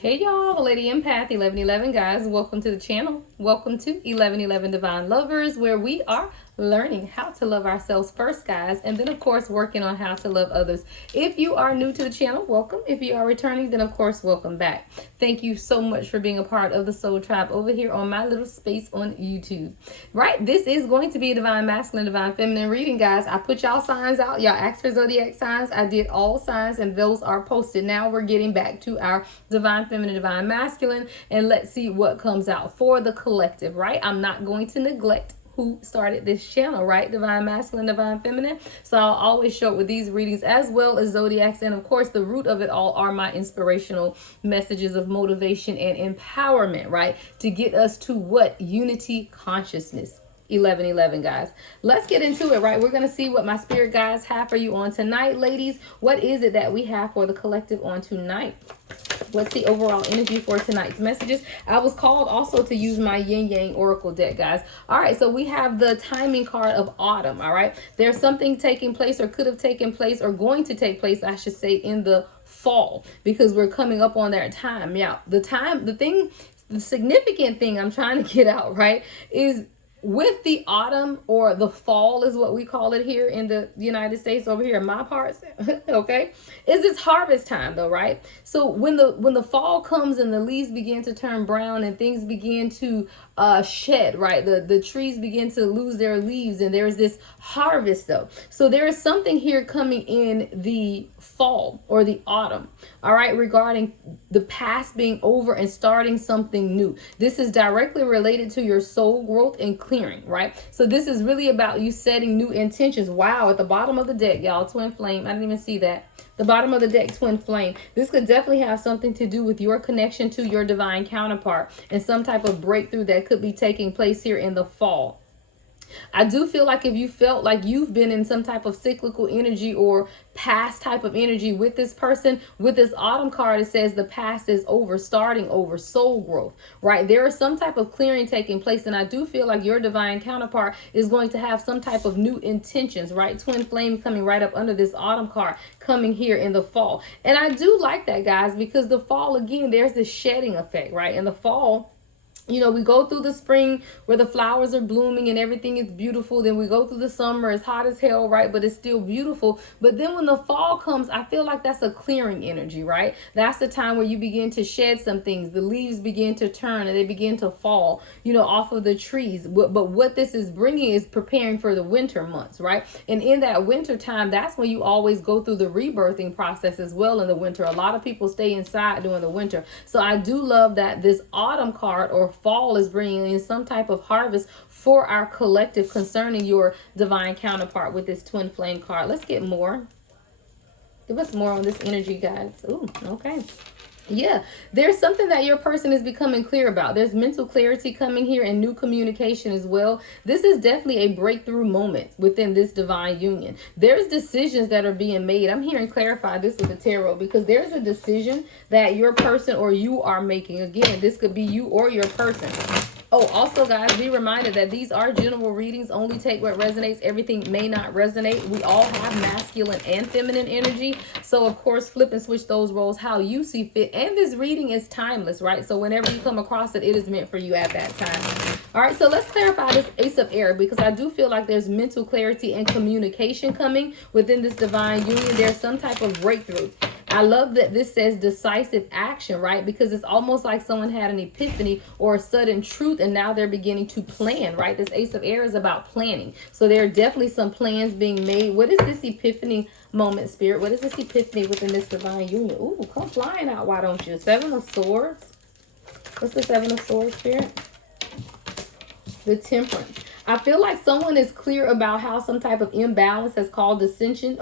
Hey y'all, Lady Empath 1111 guys, welcome to the channel. Welcome to 1111 Divine Lovers, where we are learning how to love ourselves first, guys, and then of course working on how to love others. If you are new to the channel, welcome. If you are returning, then of course welcome back. Thank you so much for being a part of the Soul Tribe over here on my little space on YouTube. Right, this is going to be a Divine Masculine, Divine Feminine reading, guys. I put y'all signs out, y'all asked for zodiac signs. I did all signs and those are posted. Now we're getting back to our Divine Feminine, Divine Masculine, and let's see what comes out for the collective. Right, I'm not going to neglect who started this channel, right? Divine Masculine, Divine Feminine. So I'll always show up with these readings as well as zodiacs. And of course, the root of it all are my inspirational messages of motivation and empowerment, right? To get us to what? Unity consciousness. 1111 guys, let's get into it. Right, we're gonna see what my spirit guides have for you on tonight. Ladies, what is it that we have for the collective on tonight? What's the overall energy for tonight's messages? I was called also to use my yin yang oracle deck, guys. All right, so we have the timing card of autumn. All right, there's something taking place or could have taken place or going to take place, I should say, in the fall, because we're coming up on that time. Yeah, the significant thing I'm trying to get out, right, is with the autumn, or the fall is what we call it here in the United States, over here in my parts, okay, is it's harvest time though, right? So when the fall comes and the leaves begin to turn brown and things begin to shed, right, the trees begin to lose their leaves, and there's this harvest though. So there is something here coming in the fall or the autumn, all right, regarding the past being over and starting something new. This is directly related to your soul growth and clearing, right? So this is really about you setting new intentions. Wow, at the bottom of the deck, y'all, twin flame. I didn't even see that. The bottom of the deck, twin flame. This could definitely have something to do with your connection to your divine counterpart and some type of breakthrough that could be taking place here in the fall. I do feel like if you felt like you've been in some type of cyclical energy or past type of energy with this person, with this autumn card, it says the past is over, starting over, soul growth, right? There is some type of clearing taking place, and I do feel like your divine counterpart is going to have some type of new intentions, right? Twin flame coming right up under this autumn card, coming here in the fall. And I do like that, guys, because the fall, again, there's this shedding effect, right? In the fall, you know, we go through the spring where the flowers are blooming and everything is beautiful. Then we go through the summer, it's hot as hell, right? But it's still beautiful. But then when the fall comes, I feel like that's a clearing energy, right? That's the time where you begin to shed some things. The leaves begin to turn and they begin to fall, you know, off of the trees. But what this is bringing is preparing for the winter months, right? And in that winter time, that's when you always go through the rebirthing process as well in the winter. A lot of people stay inside during the winter. So I do love that this autumn card or fall is bringing in some type of harvest for our collective concerning your divine counterpart with this twin flame card. Let's get more. Give us more on this energy, guys. Ooh, okay. Yeah, there's something that your person is becoming clear about. There's mental clarity coming here and new communication as well. This is definitely a breakthrough moment within this divine union. There's decisions that are being made. I'm hearing clarify this with the tarot, because there's a decision that your person or you are making. Again, this could be you or your person. Oh, also, guys, be reminded that these are general readings. Only take what resonates. Everything may not resonate. We all have masculine and feminine energy. So, of course, flip and switch those roles how you see fit. And this reading is timeless, right? So whenever you come across it, it is meant for you at that time. All right, so let's clarify this Ace of Air, because I do feel like there's mental clarity and communication coming within this divine union. There's some type of breakthrough. I love that this says decisive action, right? Because it's almost like someone had an epiphany or a sudden truth, and now they're beginning to plan, right? This Ace of Air is about planning. So there are definitely some plans being made. What is this epiphany moment, Spirit? What is this epiphany within this divine union? Ooh, come flying out, why don't you? Seven of Swords. What's the Seven of Swords, Spirit? The Temperance. I feel like someone is clear about how some type of imbalance has caused dissension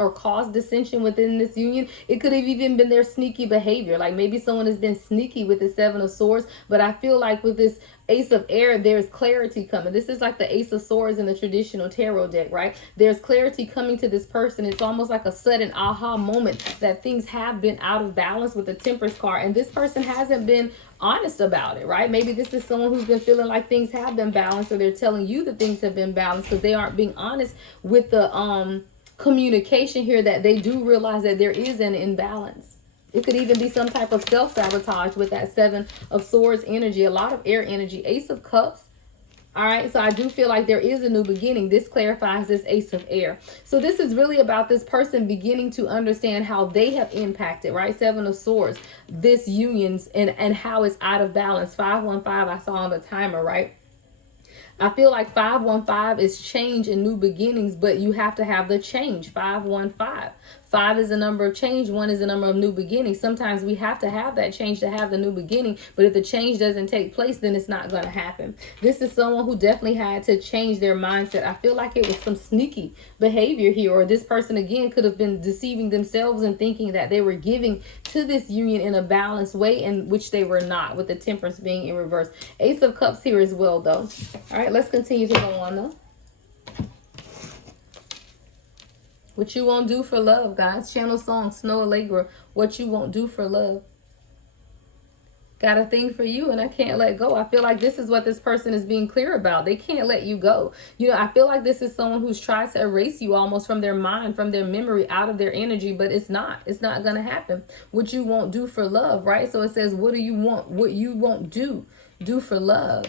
within this union. It could have even been their sneaky behavior. Like maybe someone has been sneaky with the Seven of Swords, but I feel like with this Ace of Air, there's clarity coming. This is like the Ace of Swords in the traditional tarot deck, right? There's clarity coming to this person. It's almost like a sudden aha moment that things have been out of balance with the Temperance card, and this person hasn't been honest about it, right? Maybe this is someone who's been feeling like things have been balanced, or they're telling you that things have been balanced because they aren't being honest with the communication here, that they do realize that there is an imbalance. It could even be some type of self-sabotage with that Seven of Swords energy. A lot of air energy. Ace of Cups. All right, so I do feel like there is a new beginning. This clarifies this Ace of Air. So this is really about this person beginning to understand how they have impacted, right? Seven of Swords, this unions and how it's out of balance. 515, I saw on the timer, right? I feel like 515 is change and new beginnings, but you have to have the change. 515. 5 is the number of change. 1 is the number of new beginnings. Sometimes we have to have that change to have the new beginning, but if the change doesn't take place, then it's not going to happen. This is someone who definitely had to change their mindset. I feel like it was some sneaky behavior here, or this person again could have been deceiving themselves and thinking that they were giving to this union in a balanced way, in which they were not, with the Temperance being in reverse. Ace of Cups here as well, though. All right, let's continue to go on, though. What you won't do for love, guys. Channel song, Snow Allegra. What you won't do for love. Got a thing for you and I can't let go. I feel like this is what this person is being clear about. They can't let you go. You know, I feel like this is someone who's tried to erase you almost from their mind, from their memory, out of their energy, but it's not. It's not going to happen. What you won't do for love, right? So it says, what do you want? What you won't do for love.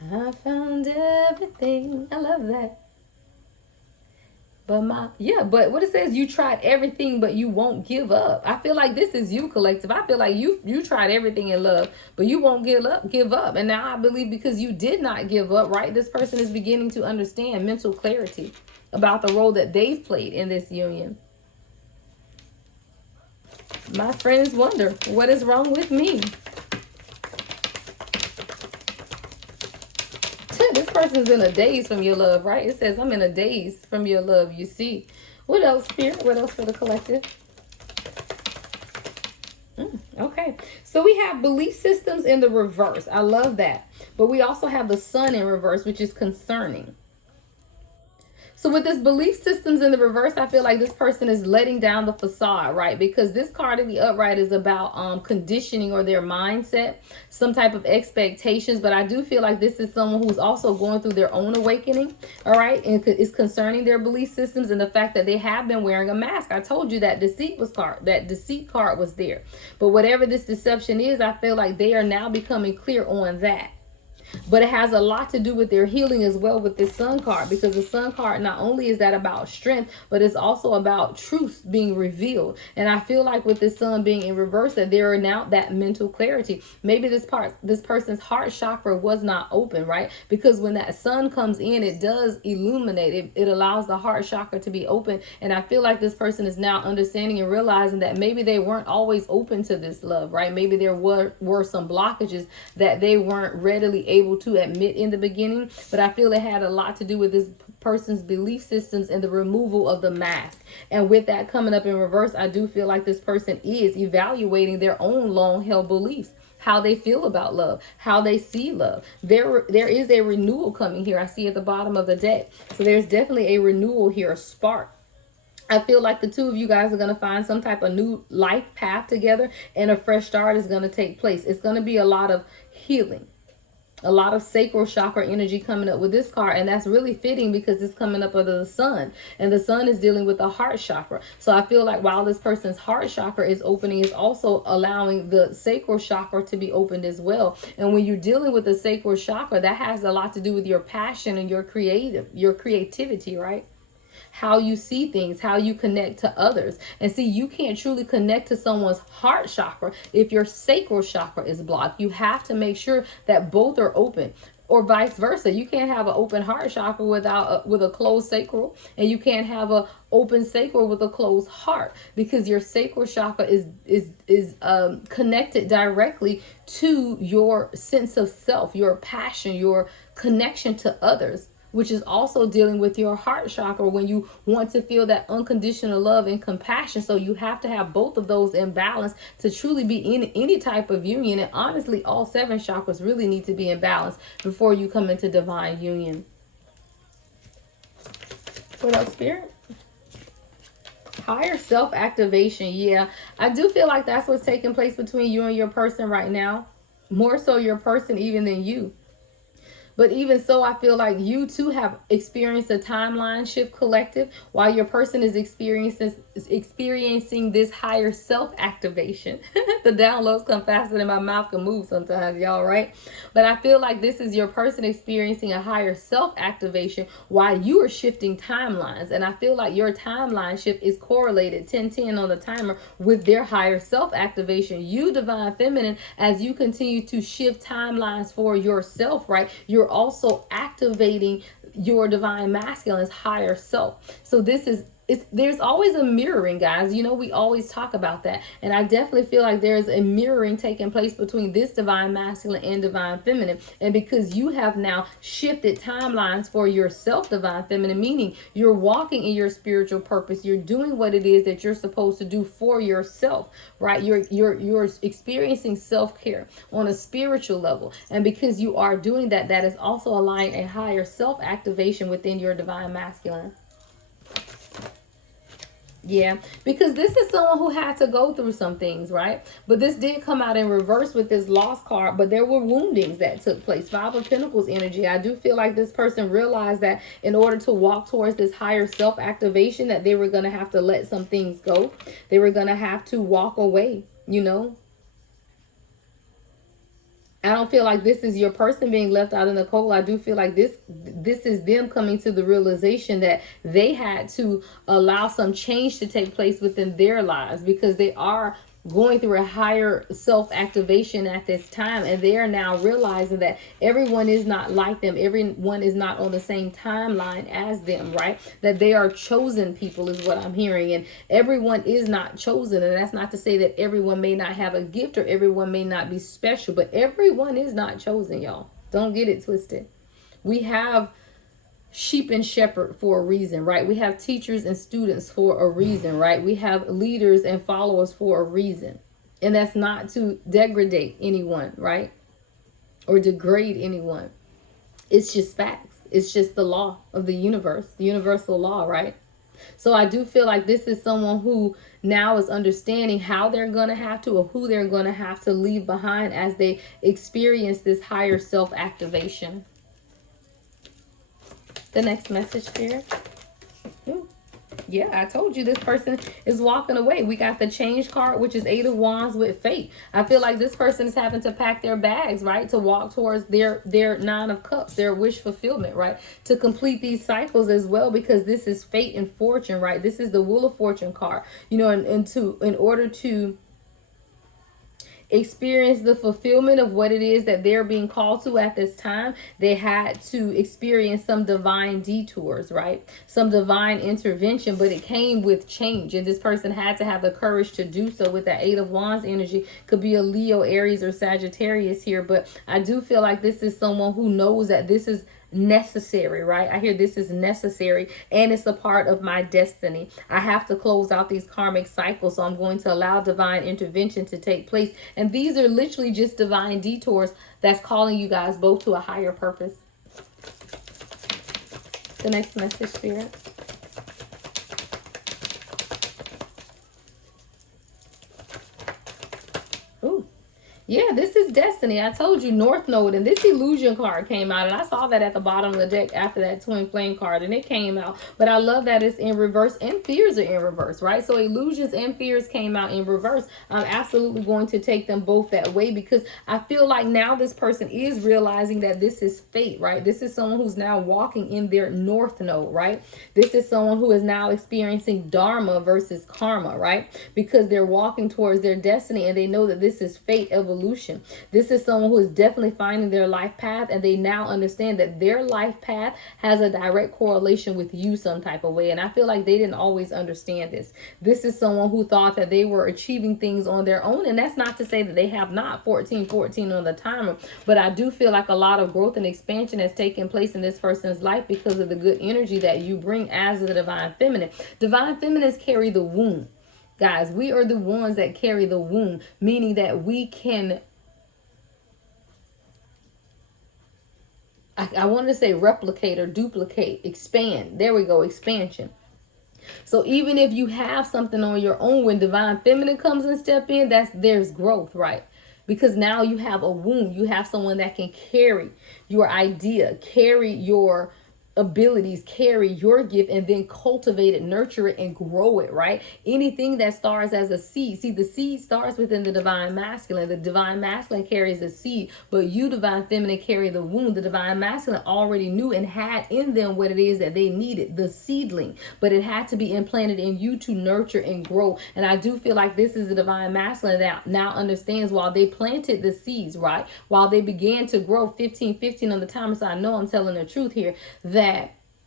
I found everything. I love that. But what it says, you tried everything, but you won't give up. I feel like this is you, collective. I feel like you tried everything in love, but you won't give up. And now I believe because you did not give up, right? This person is beginning to understand mental clarity about the role that they've played in this union. My friends wonder, what is wrong with me? This person's in a daze from your love, right? It says, I'm in a daze from your love, you see. What else, Spirit? What else for the collective? Okay. So we have belief systems in the reverse. I love that. But we also have the Sun in reverse, which is concerning. So with this belief systems in the reverse, I feel like this person is letting down the facade, right? Because this card in the upright is about conditioning or their mindset, some type of expectations. But I do feel like this is someone who's also going through their own awakening, all right? And is concerning their belief systems and the fact that they have been wearing a mask. I told you that deceit card was there. But whatever this deception is, I feel like they are now becoming clear on that. But it has a lot to do with their healing as well with this Sun card, because the Sun card, not only is that about strength, but it's also about truth being revealed. And I feel like with this Sun being in reverse, that there are now that mental clarity. Maybe this person's heart chakra was not open, right? Because when that Sun comes in, it does illuminate. It allows the heart chakra to be open. And I feel like this person is now understanding and realizing that maybe they weren't always open to this love, right? Maybe there were some blockages that they weren't readily able to admit in the beginning, but I feel it had a lot to do with this person's belief systems and the removal of the mask. And with that coming up in reverse, I do feel like this person is evaluating their own long-held beliefs, how they feel about love, how they see love. There is a renewal coming here. I see at the bottom of the deck. So there's definitely a renewal here, a spark. I feel like the two of you guys are going to find some type of new life path together, and a fresh start is going to take place. It's going to be a lot of healing. A lot of sacral chakra energy coming up with this card. And that's really fitting because it's coming up under the Sun. And the Sun is dealing with the heart chakra. So I feel like while this person's heart chakra is opening, it's also allowing the sacral chakra to be opened as well. And when you're dealing with the sacral chakra, that has a lot to do with your passion and your creativity, right? How you see things, how you connect to others. And see, you can't truly connect to someone's heart chakra if your sacral chakra is blocked. You have to make sure that both are open, or vice versa. You can't have an open heart chakra with a closed sacral, and you can't have a open sacral with a closed heart, because your sacral chakra is connected directly to your sense of self, your passion, your connection to others, which is also dealing with your heart chakra when you want to feel that unconditional love and compassion. So you have to have both of those in balance to truly be in any type of union. And honestly, all 7 chakras really need to be in balance before you come into divine union. What else, Spirit? Higher self-activation. Yeah, I do feel like that's what's taking place between you and your person right now. More so your person even than you. But even so, I feel like you too have experienced a timeline shift collective while your person is experiencing this higher self activation. The downloads come faster than my mouth can move sometimes, y'all, right? But I feel like this is your person experiencing a higher self activation while you are shifting timelines. And I feel like your timeline shift is correlated 1010 on the timer with their higher self activation. You, divine feminine, as you continue to shift timelines for yourself, right? You're also activating your divine masculine's higher self. So this is, there's always a mirroring, guys. You know, we always talk about that. And I definitely feel like there's a mirroring taking place between this divine masculine and divine feminine. And because you have now shifted timelines for yourself, divine feminine, meaning you're walking in your spiritual purpose. You're doing what it is that you're supposed to do for yourself, right? You're experiencing self-care on a spiritual level. And because you are doing that, that is also allowing a higher self-activation within your divine masculine. Yeah, because this is someone who had to go through some things, right? But this did come out in reverse with this lost card, but there were woundings that took place. Five of Pentacles energy. I do feel like this person realized that in order to walk towards this higher self-activation, that they were going to have to let some things go. They were going to have to walk away, you know? I don't feel like this is your person being left out in the cold. I do feel like this is them coming to the realization that they had to allow some change to take place within their lives, because they are going through a higher self-activation at this time, and they are now realizing that everyone is not like them. Everyone is not on the same timeline as them, right? That they are chosen people is what I'm hearing, and everyone is not chosen. And that's not to say that everyone may not have a gift or everyone may not be special, but everyone is not chosen, y'all. Don't get it twisted. We have sheep and shepherd for a reason, right? We have teachers and students for a reason, right? We have leaders and followers for a reason. And that's not to degrade anyone, right? Or degrade anyone. It's just facts. It's just the law of the universe, the universal law, right? So I do feel like this is someone who now is understanding how they're going to have to, or who they're going to have to leave behind as they experience this higher self-activation. The next message, Spirit. Ooh. Yeah, I told you this person is walking away. We got the change card, which is 8 of Wands with fate. I feel like this person is having to pack their bags, right? To walk towards their 9 of Cups, their wish fulfillment, right? To complete these cycles as well, because this is fate and fortune, right? This is the Wheel of Fortune card. You know, in order to experience the fulfillment of what it is that they're being called to at this time, they had to experience some divine detours, right? Some divine intervention, but it came with change, and this person had to have the courage to do so. With that 8 of Wands energy, could be a Leo, Aries, or Sagittarius here, but I do feel like this is someone who knows that this is necessary, right? I hear this is necessary, and it's a part of my destiny. I have to close out these karmic cycles, so I'm going to allow divine intervention to take place. And these are literally just divine detours that's calling you guys both to a higher purpose. The next message, Spirit. Ooh. Yeah, this is destiny. I told you, North Node, and this illusion card came out, and I saw that at the bottom of the deck after that twin flame card, and it came out. But I love that it's in reverse, and fears are in reverse, right? So illusions and fears came out in reverse. I'm absolutely going to take them both that way, because I feel like now this person is realizing that this is fate, right? This is someone who's now walking in their North Node, right? This is someone who is now experiencing Dharma versus karma, right? Because they're walking towards their destiny, and they know that this is fate, evolution. This is someone who is definitely finding their life path, and they now understand that their life path has a direct correlation with you some type of way. And I feel like they didn't always understand this. This is someone who thought that they were achieving things on their own, and that's not to say that they have not. 1414 on the timer, but I do feel like a lot of growth and expansion has taken place in this person's life because of the good energy that you bring as the divine feminine. Divine feminines carry the womb. Guys, we are the ones that carry the womb, meaning that we can, I wanted to say replicate or duplicate, expand. There we go, expansion. So even if you have something on your own, when divine feminine comes and step in, there's growth, right? because now you have a womb. You have someone that can carry your idea, carry your abilities, carry your gift, and then cultivate it, nurture it, and grow it, right? Anything that starts as a seed. See, the seed starts within the divine masculine. The divine masculine carries a seed, but you, divine feminine, carry the womb. The divine masculine already knew and had in them what it is that they needed, the seedling, but it had to be implanted in you to nurture and grow. And I do feel like this is the divine masculine that now understands, while they planted the seeds, right? While they began to grow 15 on the timer, so I know I'm telling the truth here, that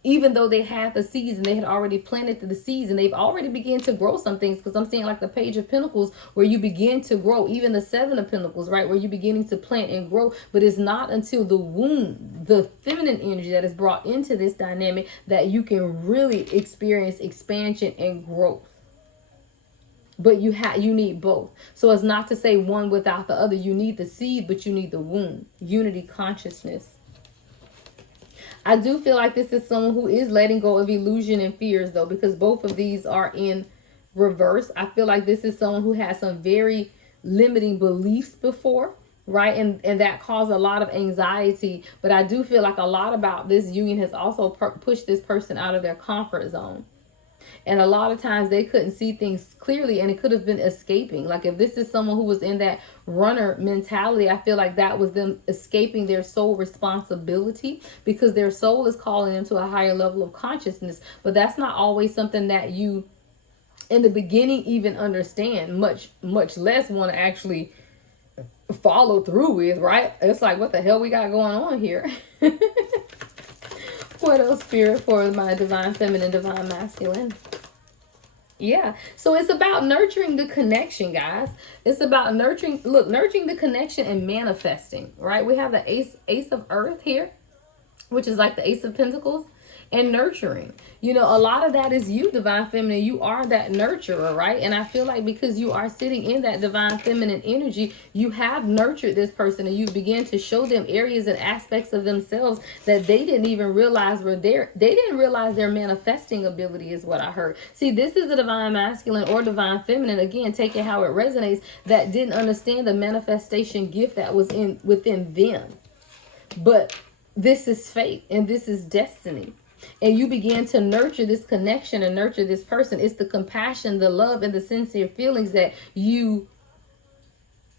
even though they had the seeds and they had already planted the seeds and they've already begun to grow some things, because I'm seeing like the Page of Pentacles where you begin to grow, even the Seven of Pentacles, right, where you're beginning to plant and grow. But it's not until the womb, the feminine energy that is brought into this dynamic, that you can really experience expansion and growth. But you need both. So it's not to say one without the other. You need the seed, but you need the womb. Unity consciousness. I do feel like this is someone who is letting go of illusion and fears, though, because both of these are in reverse. I feel like this is someone who has some very limiting beliefs before, right? And that caused a lot of anxiety. But I do feel like a lot about this union has also pushed this person out of their comfort zone. And a lot of times they couldn't see things clearly, and it could have been escaping. Like if this is someone who was in that runner mentality, I feel like that was them escaping their soul responsibility, because their soul is calling them to a higher level of consciousness. But that's not always something that you in the beginning even understand, much less want to actually follow through with, right? It's like, what the hell we got going on here? What else, Spirit, for my divine feminine, divine masculine? Yeah, so it's about nurturing the connection, guys. It's about nurturing the connection and manifesting, right? We have the ace of earth here, which is like the Ace of Pentacles, and nurturing. You know, a lot of that is you, divine feminine. You are that nurturer, right? And I feel like because you are sitting in that divine feminine energy, you have nurtured this person, and you begin to show them areas and aspects of themselves that they didn't even realize were there. They didn't realize their manifesting ability is what I heard. See, this is the divine masculine or divine feminine, again, take it how it resonates, that didn't understand the manifestation gift that was within them. But this is fate and this is destiny. And you begin to nurture this connection and nurture this person. It's the compassion, the love, and the sincere feelings that you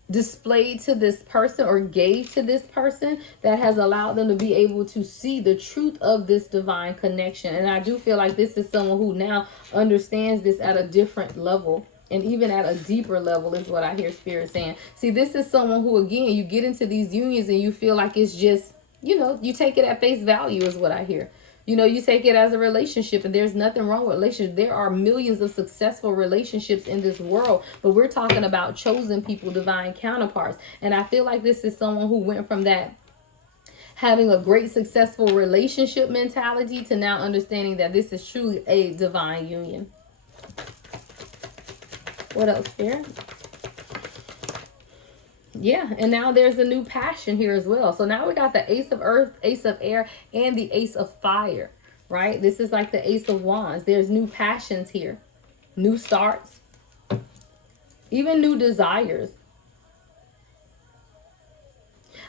displayed to this person or gave to this person that has allowed them to be able to see the truth of this divine connection. And I do feel like this is someone who now understands this at a different level. And even at a deeper level is what I hear Spirit saying. See, this is someone who, again, you get into these unions and you feel like it's just, you know, you take it at face value is what I hear. You know, you take it as a relationship, and there's nothing wrong with relationships. There are millions of successful relationships in this world, but we're talking about chosen people, divine counterparts. And I feel like this is someone who went from that having a great successful relationship mentality to now understanding that this is truly a divine union. What else here? Yeah, and now there's a new passion here as well. So now we got the Ace of Earth, Ace of Air, and the Ace of Fire, right? This is like the Ace of Wands. There's new passions here, new starts, even new desires.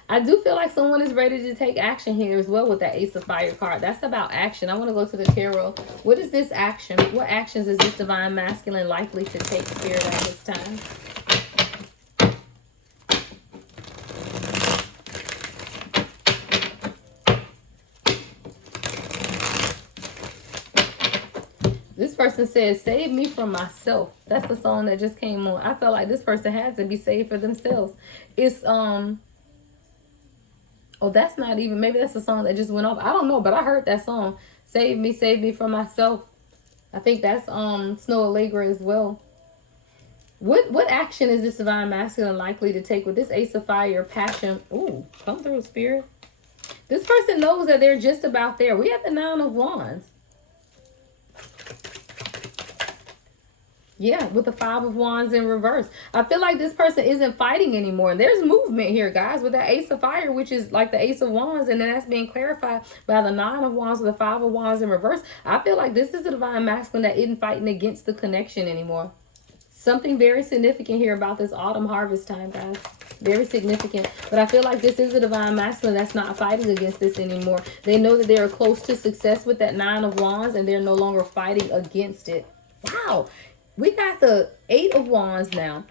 I do feel like someone is ready to take action here as well with that Ace of Fire card. That's about action. I want to go to the tarot. What is this action? What actions is this divine masculine likely to take, Spirit, at this time? This person says, save me from myself. That's the song that just came on. I felt like this person had to be saved for themselves. It's, oh, that's not even, maybe that's the song that just went off. I don't know, but I heard that song. Save me from myself. I think that's Snow Allegra as well. What action is this divine masculine likely to take with this Ace of Fire, passion? Ooh, come through, Spirit. This person knows that they're just about there. We have the Nine of Wands. Yeah, with the Five of Wands in reverse. I feel like this person isn't fighting anymore. There's movement here, guys, with that Ace of Fire, which is like the Ace of Wands, and then that's being clarified by the Nine of Wands with the Five of Wands in reverse. I feel like this is the divine masculine that isn't fighting against the connection anymore. Something very significant here about this autumn harvest time, guys. Very significant. But I feel like this is a divine masculine that's not fighting against this anymore. They know that they are close to success with that 9 of Wands, and they're no longer fighting against it. Wow. We got the 8 of Wands now.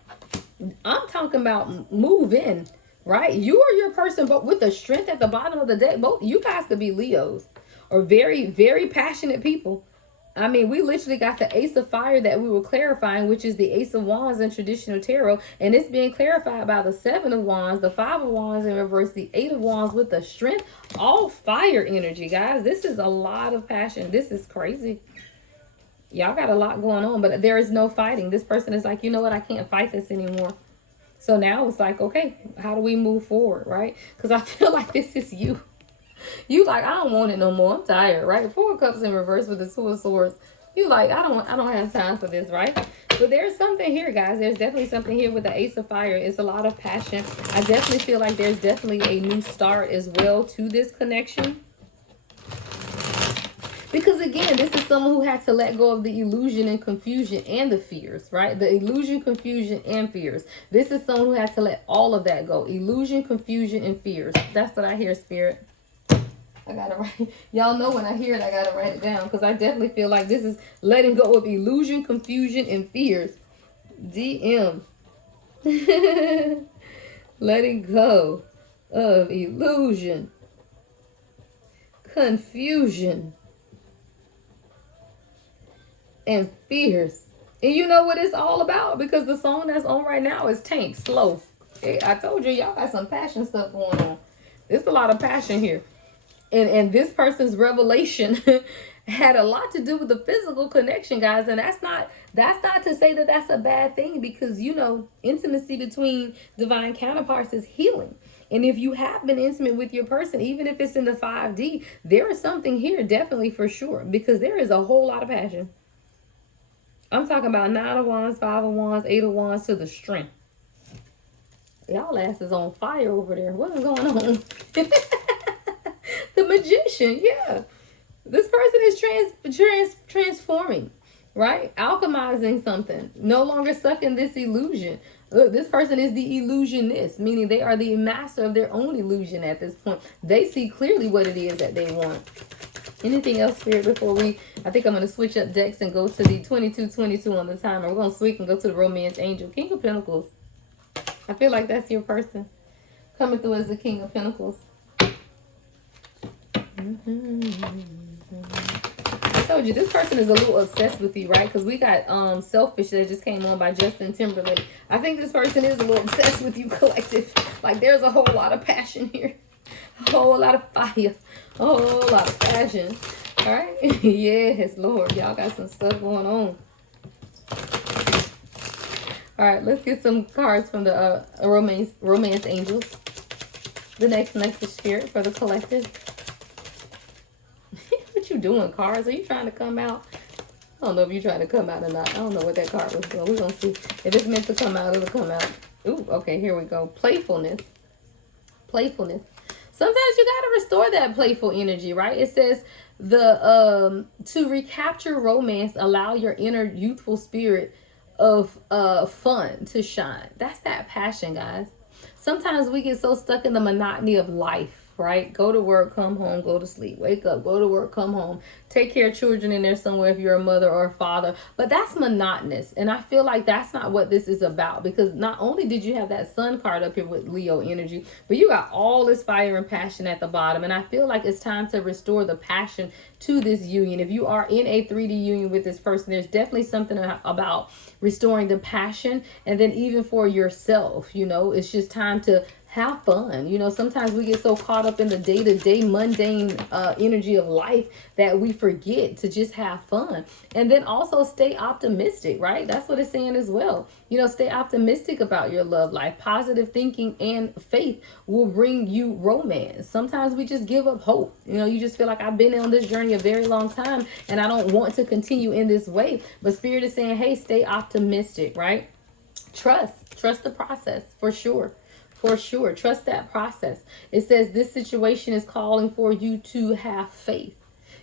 I'm talking about move in, right? You are your person, but with the strength at the bottom of the deck. Both you guys could be Leos or very, very passionate people. I mean, we literally got the Ace of Fire that we were clarifying, which is the Ace of Wands in traditional tarot. And it's being clarified by the 7 of Wands, the 5 of Wands in reverse, the 8 of Wands with the strength. All fire energy, guys. This is a lot of passion. This is crazy. Y'all got a lot going on, but there is no fighting. This person is like, you know what? I can't fight this anymore. So now it's like, okay, how do we move forward, right? Because I feel like this is you. You like, I don't want it no more. I'm tired, right? 4 of Cups in reverse with the 2 of Swords. You like, I don't have time for this, right? But there's something here, guys. There's definitely something here with the Ace of Fire. It's a lot of passion. I definitely feel like there's definitely a new start as well to this connection. Because again, this is someone who had to let go of the illusion and confusion and the fears, right? The illusion, confusion, and fears. This is someone who had to let all of that go. Illusion, confusion, and fears. That's what I hear, Spirit. I gotta write. Y'all know when I hear it, I gotta write it down. Because I definitely feel like this is letting go of illusion, confusion, and fears. DM. Letting go of illusion, confusion, and fears. And you know what it's all about? Because the song that's on right now is Tank, Slow. I told you, y'all got some passion stuff going on. There's a lot of passion here. And this person's revelation had a lot to do with the physical connection, guys. And that's not to say that that's a bad thing, because, you know, intimacy between divine counterparts is healing. And if you have been intimate with your person, even if it's in the 5D, there is something here, definitely, for sure, because there is a whole lot of passion. I'm talking about 9 of Wands, 5 of Wands, 8 of Wands to the strength. Y'all ass is on fire over there. What is going on? The Magician, yeah. This person is transforming, right? Alchemizing something. No longer stuck in this illusion. This person is the illusionist, meaning they are the master of their own illusion at this point. They see clearly what it is that they want. Anything else, Spirit, before I think I'm going to switch up decks and go to the 2222 on the timer. We're going to switch and go to the Romance Angel. King of Pentacles. I feel like that's your person. Coming through as the King of Pentacles. I told you, this person is a little obsessed with you, right? Because we got Selfish that just came on by Justin Timberlake. I think this person is a little obsessed with you, collective. Like, there's a whole lot of passion here. A whole lot of fire. A whole lot of passion. All right? Yes, Lord. Y'all got some stuff going on. All right, let's get some cards from the Romance Angels. The next message, Spirit, for the collective. What you doing, cards? Are you trying to come out? I don't know if you're trying to come out or not. I don't know what that card was doing. We're going to see. If it's meant to come out, it'll come out. Ooh, okay, here we go. Playfulness. Playfulness. Sometimes you got to restore that playful energy, right? It says to recapture romance, allow your inner youthful spirit of fun to shine. That's that passion, guys. Sometimes we get so stuck in the monotony of life, right? Go to work, come home, go to sleep, wake up, go to work, come home, take care of children in there somewhere if you're a mother or a father. But that's monotonous. And I feel like that's not what this is about, because not only did you have that Sun card up here with Leo energy, but you got all this fire and passion at the bottom. And I feel like it's time to restore the passion to this union. If you are in a 3D union with this person, there's definitely something about restoring the passion. And then even for yourself, you know, it's just time to have fun. You know, sometimes we get so caught up in the day-to-day mundane energy of life that we forget to just have fun. And then also stay optimistic, right? That's what it's saying as well. You know, stay optimistic about your love life. Positive thinking and faith will bring you romance. Sometimes we just give up hope. You know, you just feel like, I've been on this journey a very long time and I don't want to continue in this way. But Spirit is saying, hey, stay optimistic, right? Trust the process, for sure. For sure. Trust that process. It says this situation is calling for you to have faith.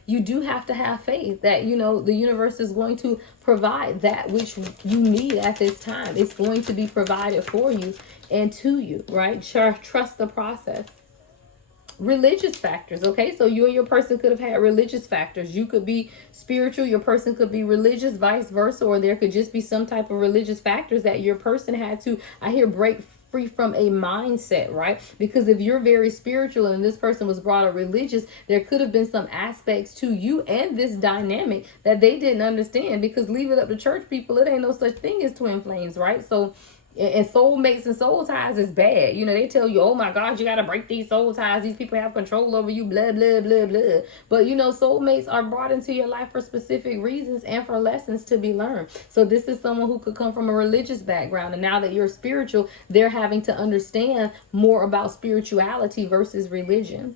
you do have to have faith that, you know, the universe is going to provide that which you need at this time. It's going to be provided for you and to you, right? Trust the process. Religious factors, okay? So you and your person could have had religious factors. You could be spiritual, your person could be religious, vice versa, or there could just be some type of religious factors that your person had to, I hear, break free from a mindset, right? Because if you're very spiritual and this person was brought up religious, there could have been some aspects to you and this dynamic that they didn't understand, because leave it up to church people, it ain't no such thing as twin flames, right? So and soulmates and soul ties is bad. You know, they tell you, oh my God, you got to break these soul ties. These people have control over you, blah, blah, blah, blah. But, you know, soulmates are brought into your life for specific reasons and for lessons to be learned. So this is someone who could come from a religious background. And now that you're spiritual, they're having to understand more about spirituality versus religion.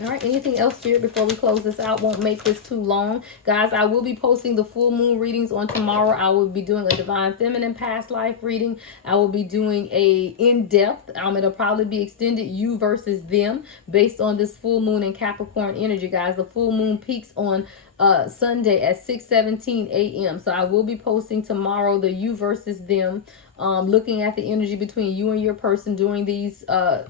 All right, anything else, Spirit, before we close this out? Won't make this too long. Guys, I will be posting the full moon readings on tomorrow. I will be doing a Divine Feminine past life reading. I will be doing a in-depth, it'll probably be extended you versus them based on this full moon in Capricorn energy, guys. The full moon peaks on Sunday at 6:17 a.m. So I will be posting tomorrow the you versus them, looking at the energy between you and your person during these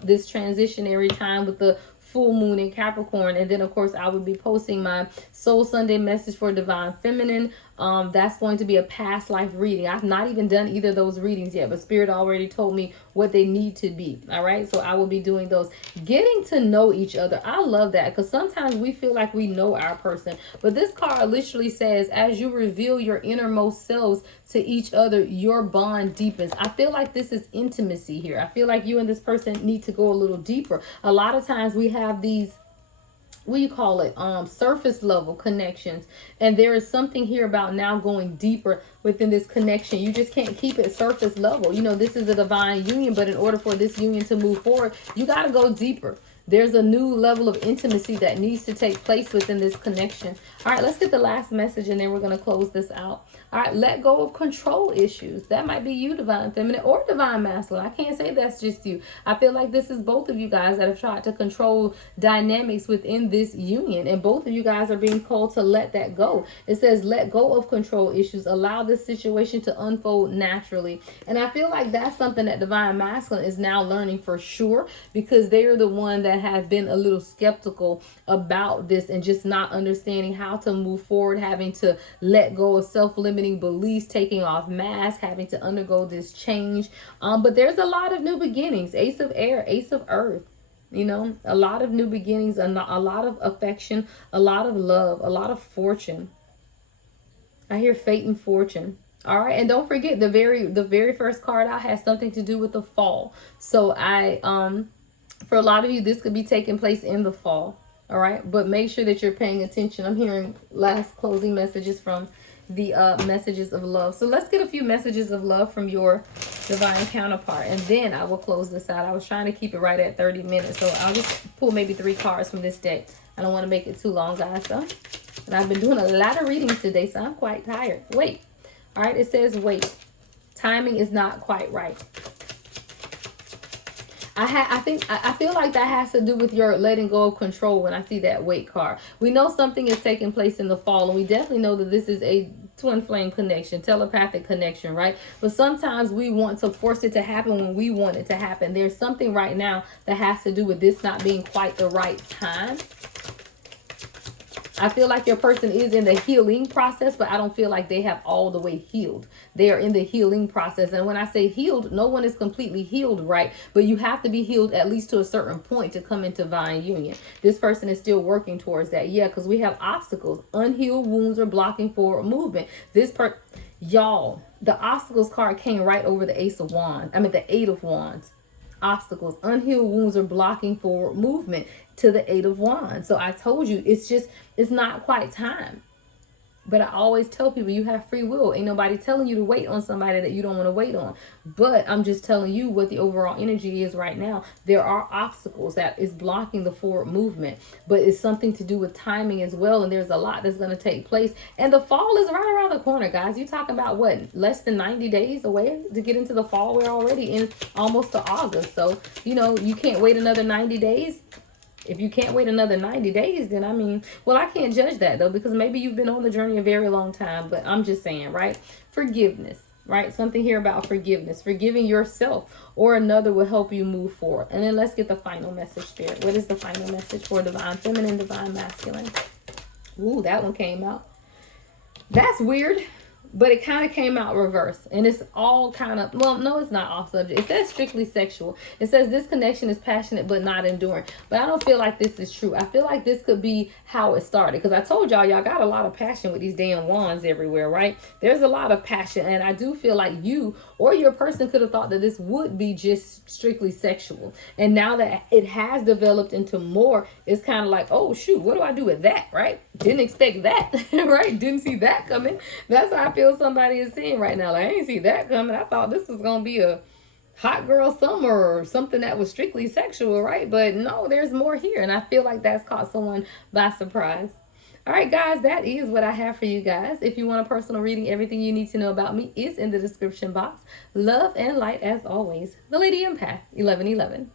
this transitionary time with the full moon in Capricorn. And then of course I will be posting my Soul Sunday message for Divine Feminine. That's going to be a past life reading. I've not even done either of those readings yet, but Spirit already told me what they need to be. All right, so I will be doing those. Getting to know each other, I love that, because sometimes we feel like we know our person, but this card literally says, as you reveal your innermost selves to each other, your bond deepens. I feel like this is intimacy here. I feel like you and this person need to go a little deeper. A lot of times we have these, what do you call it, surface level connections, and there is something here about now going deeper within this connection. You just can't keep it surface level. You know, this is a divine union, but in order for this union to move forward, you got to go deeper. There's a new level of intimacy that needs to take place within this connection. All right, let's get the last message and then we're going to close this out. All right, let go of control issues. That might be you, Divine Feminine, or Divine Masculine. I can't say that's just you. I feel like this is both of you guys that have tried to control dynamics within this union, and both of you guys are being called to let that go. It says let go of control issues. Allow this situation to unfold naturally. And I feel like that's something that Divine Masculine is now learning for sure, because they are the one that have been a little skeptical about this and just not understanding how to move forward, having to let go of self-limiting beliefs, taking off masks, having to undergo this change. But there's a lot of new beginnings. Ace of Air, Ace of Earth. You know, a lot of new beginnings, a lot of affection, a lot of love, a lot of fortune. I hear fate and fortune. All right, and don't forget the very first card out has something to do with the fall. So for a lot of you, this could be taking place in the fall. All right, but make sure that you're paying attention. I'm hearing last closing messages from the messages of love. So let's get a few messages of love from your divine counterpart, and then I will close this out. I was trying to keep it right at 30 minutes, so I'll just pull maybe 3 cards from this deck. I don't want to make it too long, guys. So, and I've been doing a lot of readings today, so I'm quite tired. Wait. All right, it says wait. Timing is not quite right. I feel like that has to do with your letting go of control when I see that wait card. We know something is taking place in the fall, and we definitely know that this is a twin flame connection, telepathic connection, right? But sometimes we want to force it to happen when we want it to happen. There's something right now that has to do with this not being quite the right time. I feel like your person is in the healing process, but I don't feel like they have all the way healed. They are in the healing process. And when I say healed, no one is completely healed, right? But you have to be healed at least to a certain point to come into divine union. This person is still working towards that. Yeah, because we have obstacles. Unhealed wounds are blocking forward movement. Y'all, the obstacles card came right over the Ace of Wands. I mean, the 8 of Wands. Obstacles, unhealed wounds are blocking forward movement to the 8 of Wands. So I told you, it's not quite time. But I always tell people you have free will. Ain't nobody telling you to wait on somebody that you don't want to wait on. But I'm just telling you what the overall energy is right now. There are obstacles that is blocking the forward movement. But it's something to do with timing as well. And there's a lot that's going to take place. And the fall is right around the corner, guys. You're talking about what? Less than 90 days away to get into the fall. We're already in almost to August. So, you know, you can't wait another 90 days. If you can't wait another 90 days, then I mean, well, I can't judge that though, because maybe you've been on the journey a very long time, but I'm just saying, right? Forgiveness, right? Something here about forgiveness. Forgiving yourself or another will help you move forward. And then let's get the final message there. What is the final message for divine feminine, divine masculine? Ooh, that one came out. That's weird. But it kind of came out reverse. And it's all kind of, well, no, it's not off subject. It says strictly sexual. It says this connection is passionate but not enduring. But I don't feel like this is true. I feel like this could be how it started. Because I told y'all got a lot of passion with these damn wands everywhere, right? There's a lot of passion. And I do feel like you or your person could have thought that this would be just strictly sexual. And now that it has developed into more, it's kind of like, oh, shoot, what do I do with that, right? Didn't expect that, right? Didn't see that coming. That's how I feel somebody is saying right now. Like, I didn't see that coming. I thought this was going to be a hot girl summer or something that was strictly sexual, right? But no, there's more here. And I feel like that's caught someone by surprise. All right, guys, that is what I have for you guys. If you want a personal reading, everything you need to know about me is in the description box. Love and light as always. The Lady Empath, 1111.